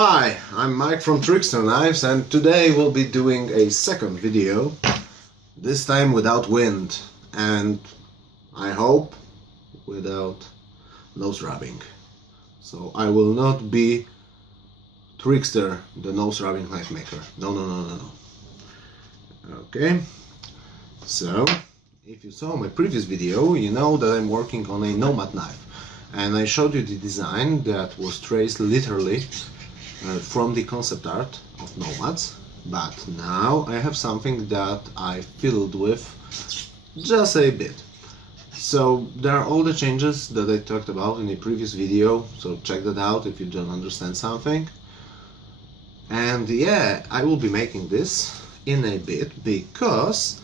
Hi, I'm Mike from Tricksterknives, and today we'll be doing a second video, this time without wind and I hope without nose rubbing. So I will not be Trickster, the nose rubbing knife maker. No. Okay, so if you saw my previous video, you know that I'm working on a nomad knife, and I showed you the design that was traced literally from the concept art of nomads, but now I have something that I fiddled with just a bit. So there are all the changes that I talked about in the previous video, so check that out if you don't understand something. And yeah, I will be making this in a bit because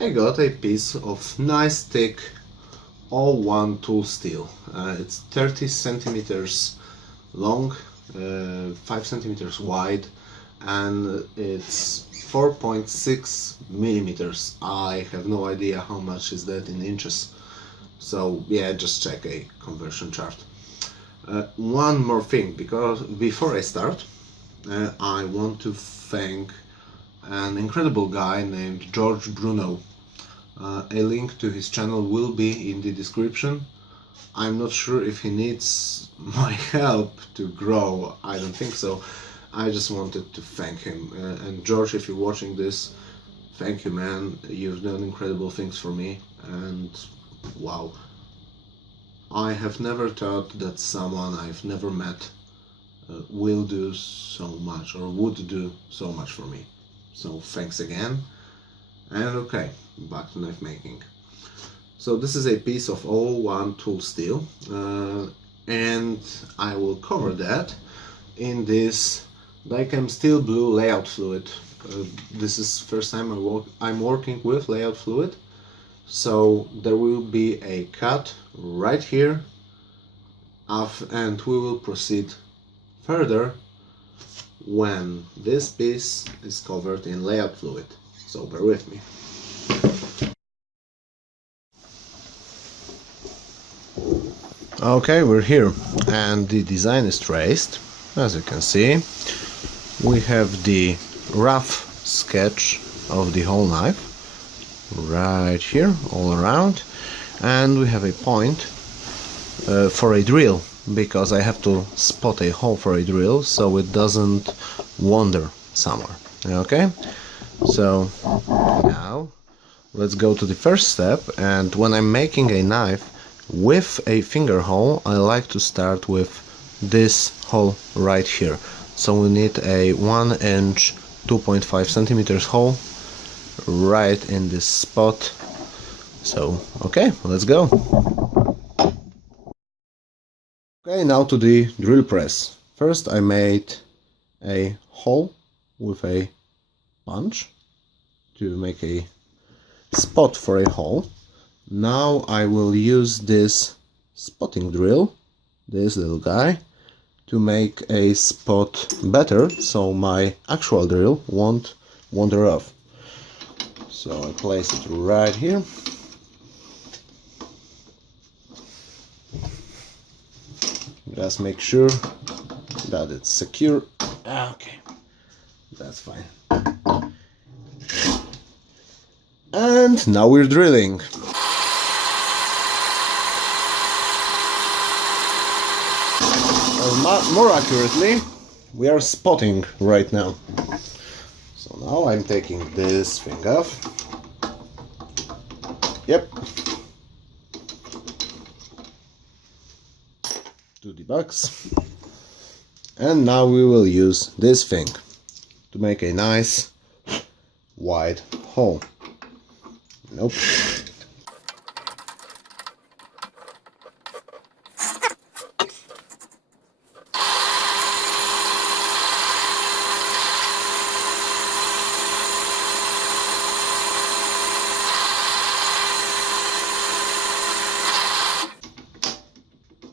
I got a piece of nice thick all-one tool steel. It's 30 centimeters long, 5 centimeters wide, and it's 4.6 millimeters. I have no idea how much is that in inches, so yeah, just check a conversion chart. One more thing, because before I start, I want to thank an incredible guy named George Bruno. A link to his channel will be in the description. I'm not sure if he needs my help to grow, I don't think so. I just wanted to thank him. And George, if you're watching this, thank you, man. You've done incredible things for me, and wow. I have never thought that someone I've never met will do so much, or would do so much for me. So thanks again. And okay, back to knife making. So this is a piece of all-one tool steel, and I will cover that in this Dicam steel blue layout fluid. This is first time I'm working with layout fluid, so there will be a cut right here, and we will proceed further when this piece is covered in layout fluid. So bear with me. Okay, we're here, and the design is traced. As you can see, we have the rough sketch of the whole knife right here all around, and we have a point for a drill, because I have to spot a hole for a drill so it doesn't wander somewhere. Okay, so now let's go to the first step. And when I'm making a knife with a finger hole, I like to start with this hole right here. So we need a 1 inch 2.5 centimeters hole right in this spot. So okay, let's go. Okay, now to the drill press. First I made a hole with a punch to make a spot for a hole. Now I will use this spotting drill, this little guy, to make a spot better, so my actual drill won't wander off. So I place it right here. Just make sure that it's secure. Okay, that's fine. And now we're drilling. More accurately, we are spotting right now. So now I'm taking this thing off. Yep. To the box. And now we will use this thing to make a nice wide hole. Nope.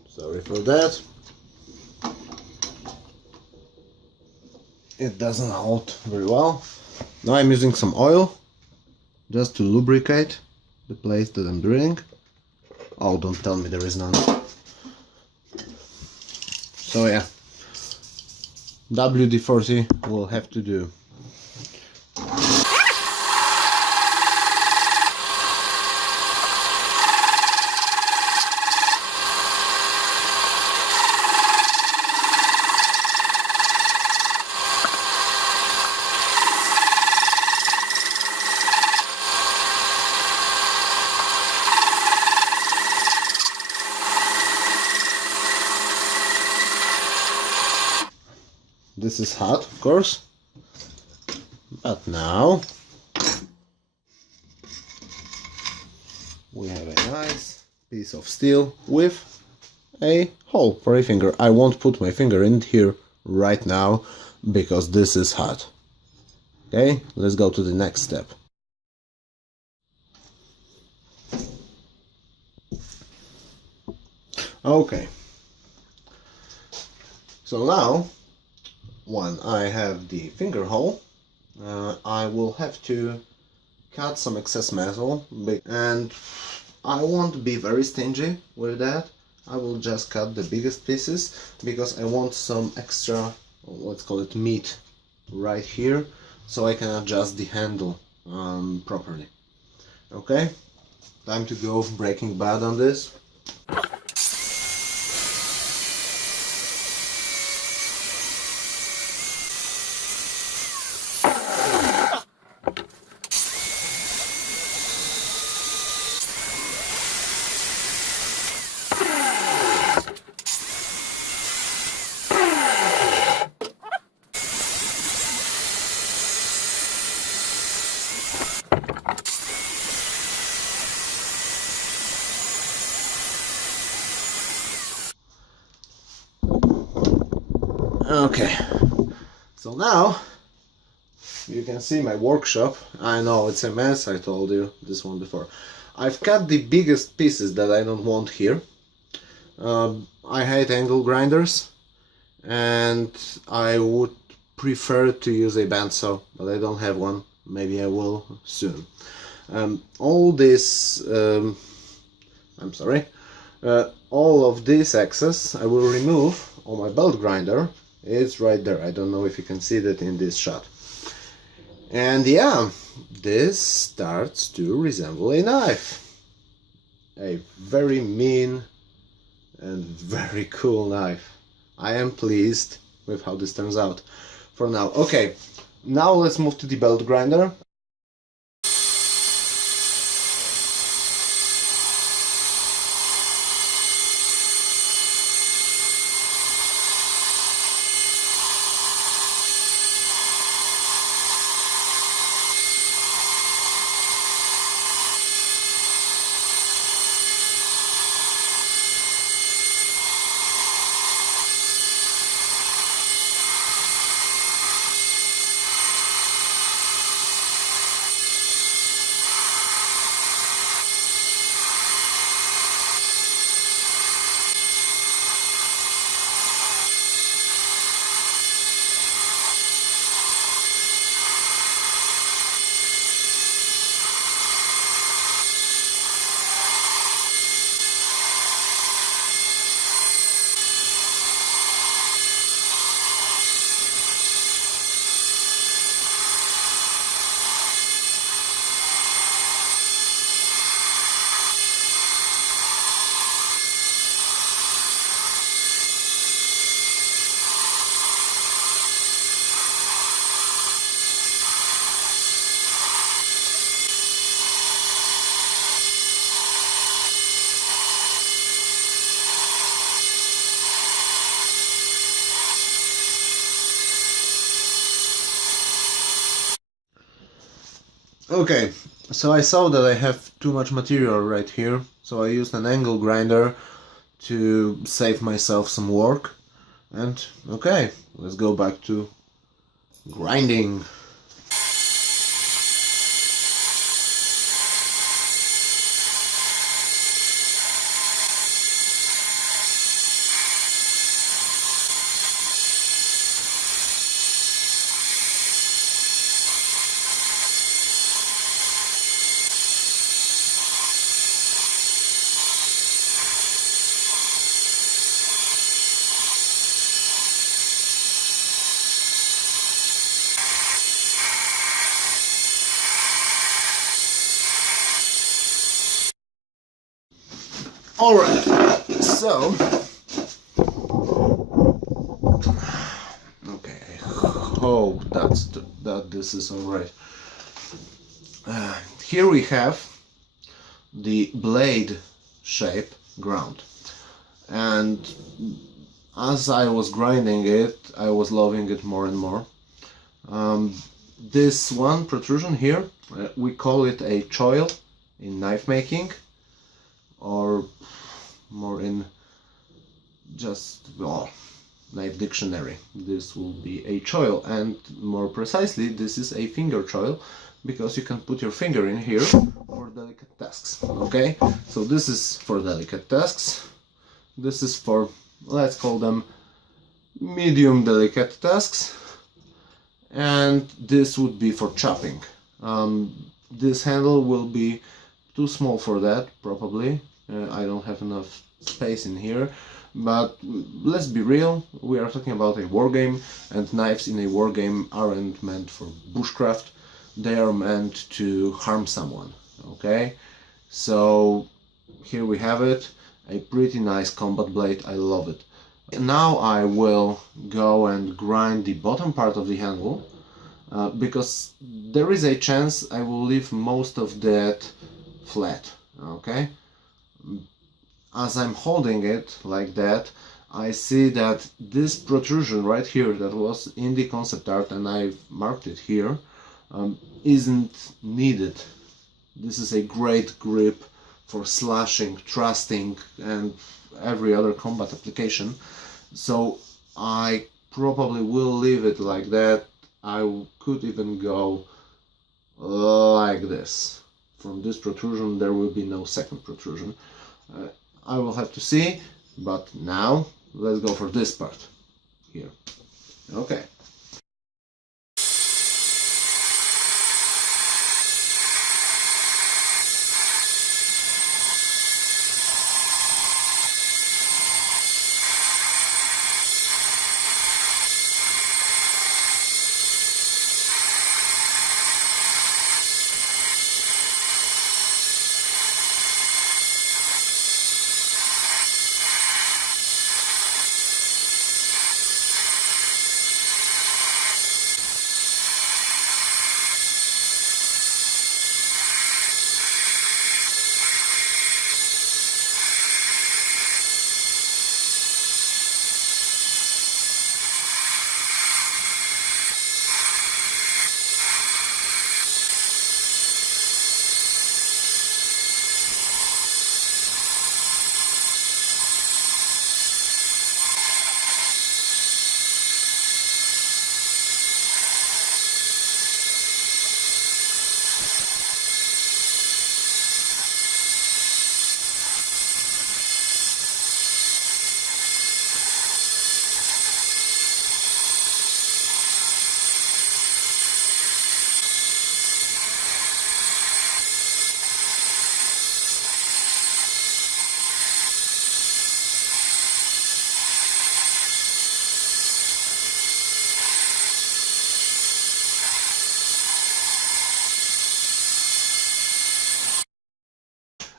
Sorry for that. It doesn't hold very well. Now I'm using some oil just to lubricate the place that I'm drilling. Oh, don't tell me there is none. So yeah, WD-40 will have to do. This is hot, of course, but now we have a nice piece of steel with a hole for a finger. I won't put my finger in here right now because this is hot. Okay, let's go to the next step. Okay, so now when I have the finger hole, I will have to cut some excess metal, and I won't be very stingy with that. I will just cut the biggest pieces because I want some extra, let's call it meat, right here, so I can adjust the handle properly. Okay, time to go Breaking Bad on this. Okay, so now you can see my workshop. I know it's a mess, I told you this one before. I've cut the biggest pieces that I don't want here. I hate angle grinders and I would prefer to use a bandsaw, but I don't have one. Maybe I will soon. All this, I'm sorry, all of this excess I will remove on my belt grinder. It's right there. I don't know if you can see that in this shot. And yeah, this starts to resemble a knife. A very mean and very cool knife. I am pleased with how this turns out for now. Okay, now let's move to the belt grinder. Okay, so I saw that I have too much material right here, so I used an angle grinder to save myself some work. And okay, let's go back to grinding. Alright, so okay, I hope that this is alright. Here we have the blade shape ground, and as I was grinding it, I was loving it more and more. This one protrusion here, we call it a choil in knife making, or more in just, well, knife dictionary. This will be a choil, and more precisely, this is a finger choil, because you can put your finger in here for delicate tasks. Okay, so this is for delicate tasks. This is for, let's call them medium delicate tasks, and this would be for chopping. This handle will be too small for that, probably. I don't have enough space in here, but let's be real, we are talking about a wargame, and knives in a wargame aren't meant for bushcraft, they are meant to harm someone. Okay, so here we have it, a pretty nice combat blade, I love it. Now I will go and grind the bottom part of the handle, because there is a chance I will leave most of that flat. Okay, as I'm holding it like that, I see that this protrusion right here that was in the concept art, and I've marked it here, isn't needed. This is a great grip for slashing, thrusting, and every other combat application, so I probably will leave it like that. I could even go like this. From this protrusion there will be no second protrusion. I will have to see, but now let's go for this part here. Okay.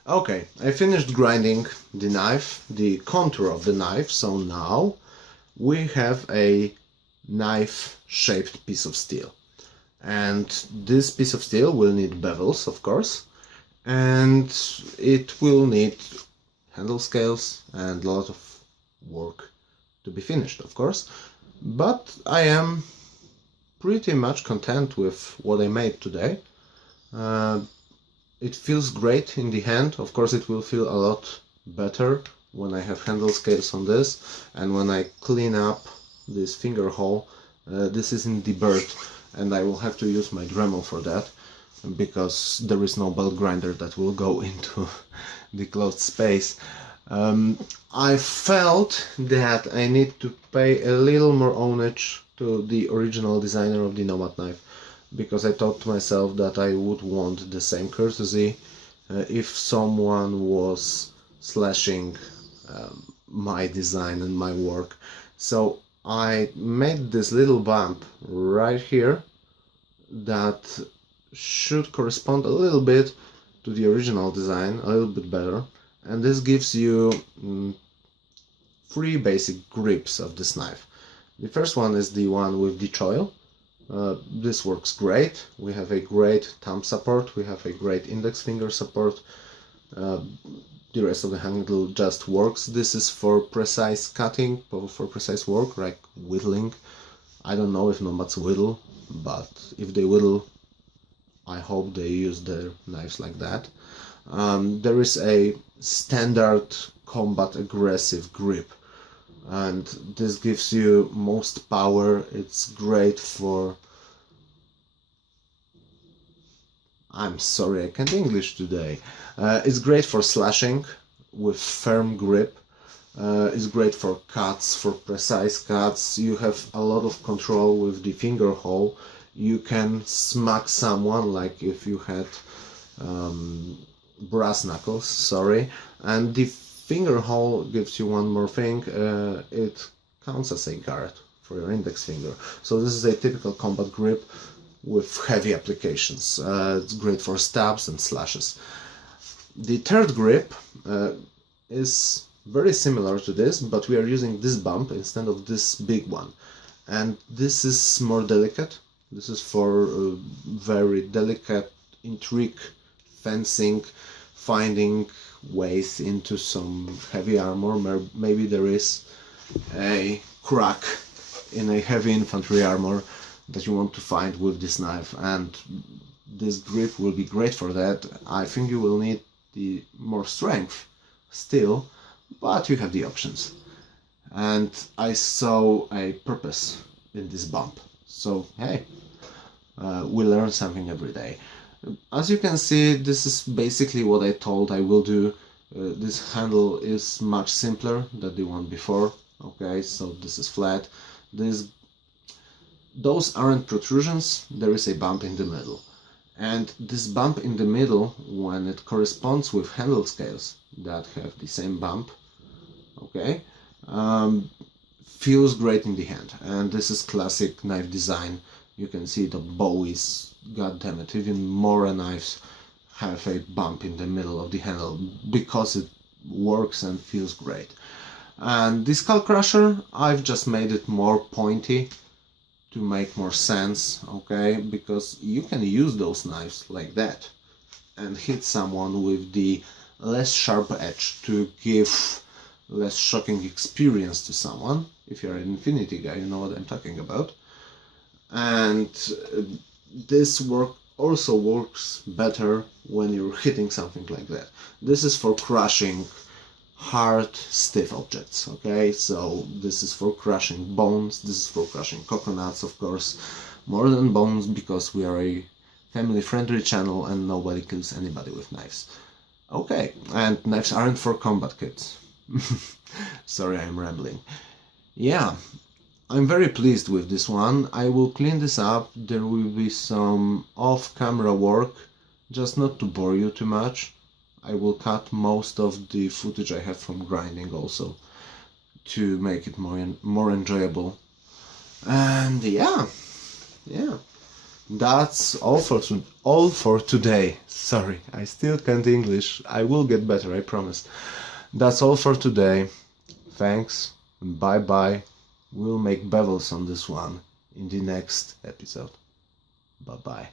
Okay, I finished grinding the knife, the contour of the knife, so now we have a knife-shaped piece of steel. And this piece of steel will need bevels, of course, and it will need handle scales and a lot of work to be finished, of course. But I am pretty much content with what I made today. It feels great in the hand. Of course it will feel a lot better when I have handle scales on this, and when I clean up this finger hole. This is in the bird, and I will have to use my Dremel for that, because there is no belt grinder that will go into the closed space. I felt that I need to pay a little more homage to the original designer of the Nomad knife, because I thought to myself that I would want the same courtesy if someone was slashing my design and my work. So I made this little bump right here that should correspond a little bit to the original design, a little bit better, and this gives you three basic grips of this knife. The first one is the one with the choil. This works great. We have a great thumb support, we have a great index finger support. The rest of the handle just works. This is for precise cutting, for precise work, like whittling. I don't know if nomads whittle, but if they whittle, I hope they use their knives like that. There is a standard combat aggressive grip, and this gives you most power. It's great for... I'm sorry, I can't English today. It's great for slashing with firm grip. It's great for cuts, for precise cuts. You have a lot of control with the finger hole. You can smack someone like if you had brass knuckles, sorry. And the finger hole gives you one more thing. It counts as a guard for your index finger. So this is a typical combat grip with heavy applications. It's great for stabs and slashes. The third grip is very similar to this, but we are using this bump instead of this big one. And this is more delicate. This is for very delicate intrigue, fencing, finding ways into some heavy armor. Maybe there is a crack in a heavy infantry armor that you want to find with this knife, and this grip will be great for that. I think you will need the more strength still, but you have the options. And I saw a purpose in this bump, so hey, we learn something every day. As you can see, this is basically what I told I will do. This handle is much simpler than the one before. Okay, so this is flat. Those aren't protrusions, there is a bump in the middle. And this bump in the middle, when it corresponds with handle scales that have the same bump, okay, feels great in the hand. And this is classic knife design. You can see the bow is, goddammit, even more knives have a bump in the middle of the handle because it works and feels great. And the skull crusher, I've just made it more pointy to make more sense, okay, because you can use those knives like that and hit someone with the less sharp edge to give less shocking experience to someone. If you're an Infinity guy, you know what I'm talking about. And this also works better when you're hitting something like that. This is for crushing hard, stiff objects, okay? So this is for crushing bones, this is for crushing coconuts, of course, more than bones, because we are a family-friendly channel and nobody kills anybody with knives. Okay, and knives aren't for combat kids. Sorry, I'm rambling. Yeah, I'm very pleased with this one. I will clean this up. There will be some off-camera work, just not to bore you too much. I will cut most of the footage I have from grinding also to make it more enjoyable. And yeah, that's all for today. Sorry, I still can't English. I will get better, I promise. That's all for today. Thanks, and bye bye. We'll make bevels on this one in the next episode. Bye bye.